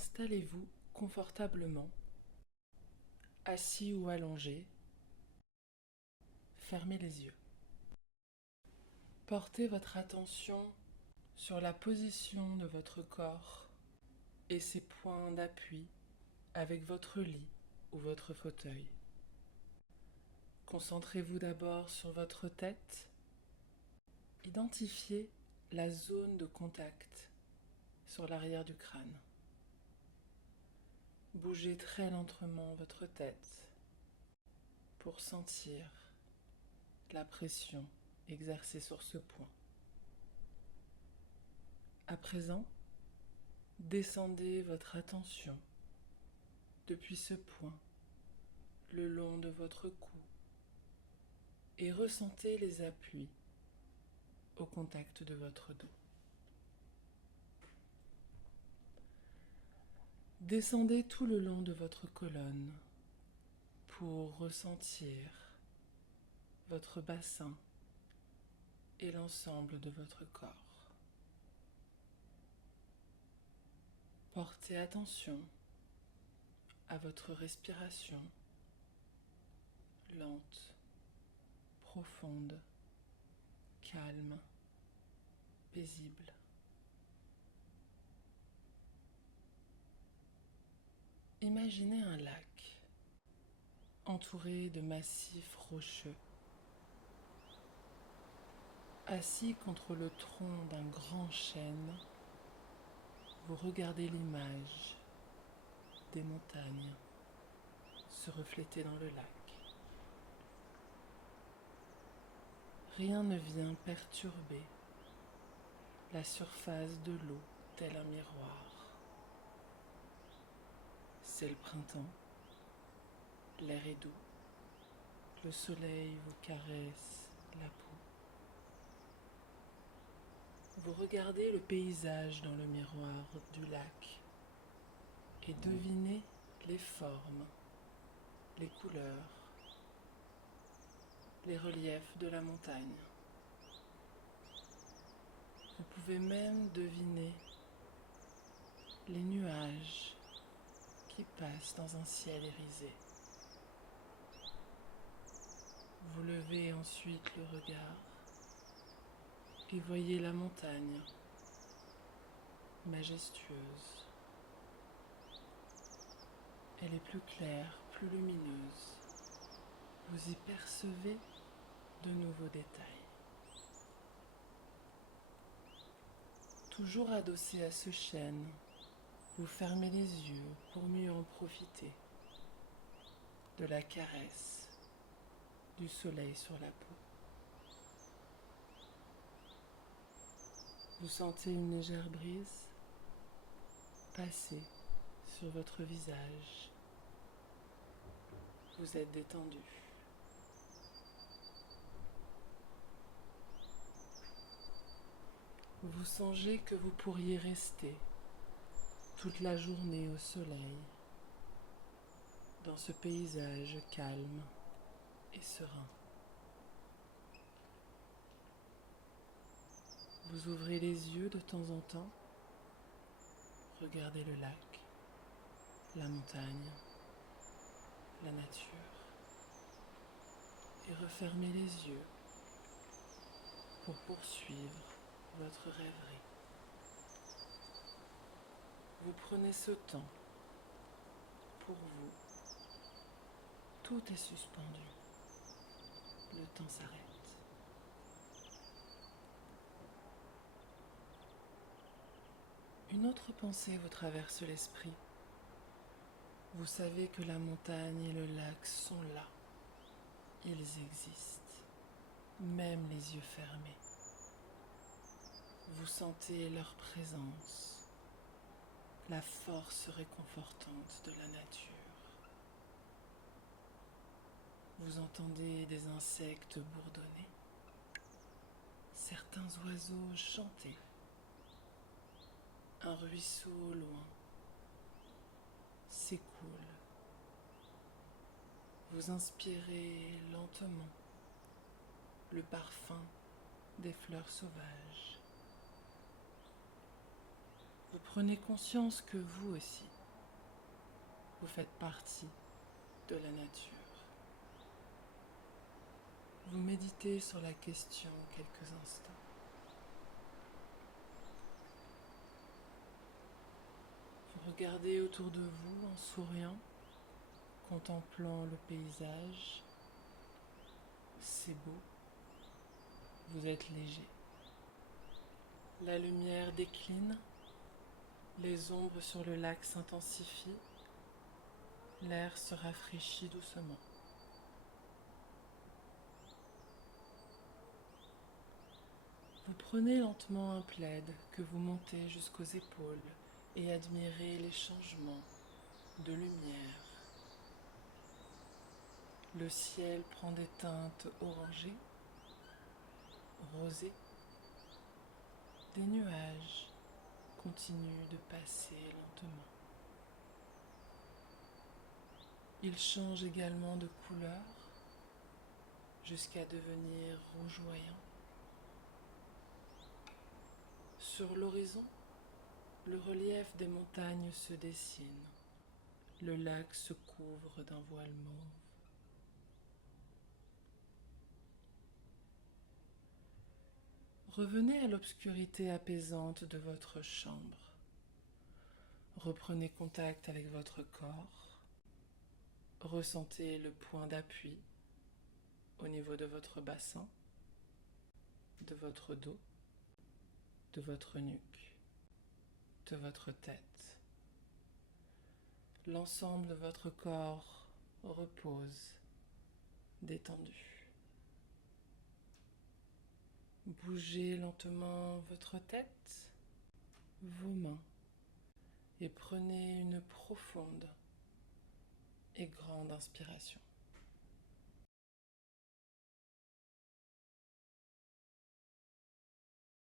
Installez-vous confortablement, assis ou allongé. Fermez les yeux. Portez votre attention sur la position de votre corps et ses points d'appui avec votre lit ou votre fauteuil. Concentrez-vous d'abord sur votre tête. Identifiez la zone de contact sur l'arrière du crâne. Bougez très lentement votre tête pour sentir la pression exercée sur ce point. À présent, descendez votre attention depuis ce point le long de votre cou et ressentez les appuis au contact de votre dos. Descendez tout le long de votre colonne pour ressentir votre bassin et l'ensemble de votre corps. Portez attention à votre respiration lente, profonde, calme, paisible. Imaginez un lac entouré de massifs rocheux. Assis contre le tronc d'un grand chêne, vous regardez l'image des montagnes se refléter dans le lac. Rien ne vient perturber la surface de l'eau tel un miroir. C'est le printemps, l'air est doux, le soleil vous caresse la peau. Vous regardez le paysage dans le miroir du lac et devinez les formes, les couleurs, les reliefs de la montagne. Vous pouvez même deviner les nuages qui passent dans un ciel irisé. Vous levez ensuite le regard et voyez la montagne majestueuse. Elle est plus claire, plus lumineuse. Vous y percevez de nouveaux détails. Toujours adossé à ce chêne, vous fermez les yeux pour mieux en profiter de la caresse du soleil sur la peau. Vous sentez une légère brise passer sur votre visage. Vous êtes détendu. Vous songez que vous pourriez rester toute la journée au soleil, dans ce paysage calme et serein. Vous ouvrez les yeux de temps en temps, regardez le lac, la montagne, la nature, et refermez les yeux pour poursuivre votre rêverie. Vous prenez ce temps pour vous. Tout est suspendu. Le temps s'arrête. Une autre pensée vous traverse l'esprit. Vous savez que la montagne et le lac sont là. Ils existent, même les yeux fermés. Vous sentez leur présence, la force réconfortante de la nature. Vous entendez des insectes bourdonner, certains oiseaux chanter, un ruisseau au loin s'écoule. Vous inspirez lentement le parfum des fleurs sauvages. Vous prenez conscience que vous aussi, vous faites partie de la nature. Vous méditez sur la question quelques instants. Vous regardez autour de vous en souriant, contemplant le paysage. C'est beau, vous êtes léger. La lumière décline, les ombres sur le lac s'intensifient, l'air se rafraîchit doucement. Vous prenez lentement un plaid que vous montez jusqu'aux épaules et admirez les changements de lumière. Le ciel prend des teintes orangées, rosées. Des nuages continuent de passer lentement. Ils changent également de couleur jusqu'à devenir rougeoyants. Sur l'horizon, le relief des montagnes se dessine. Le lac se couvre d'un voile mauve. Revenez à l'obscurité apaisante de votre chambre. Reprenez contact avec votre corps. Ressentez le point d'appui au niveau de votre bassin, de votre dos, de votre nuque, de votre tête. L'ensemble de votre corps repose, détendu. Bougez lentement votre tête, vos mains, et prenez une profonde et grande inspiration.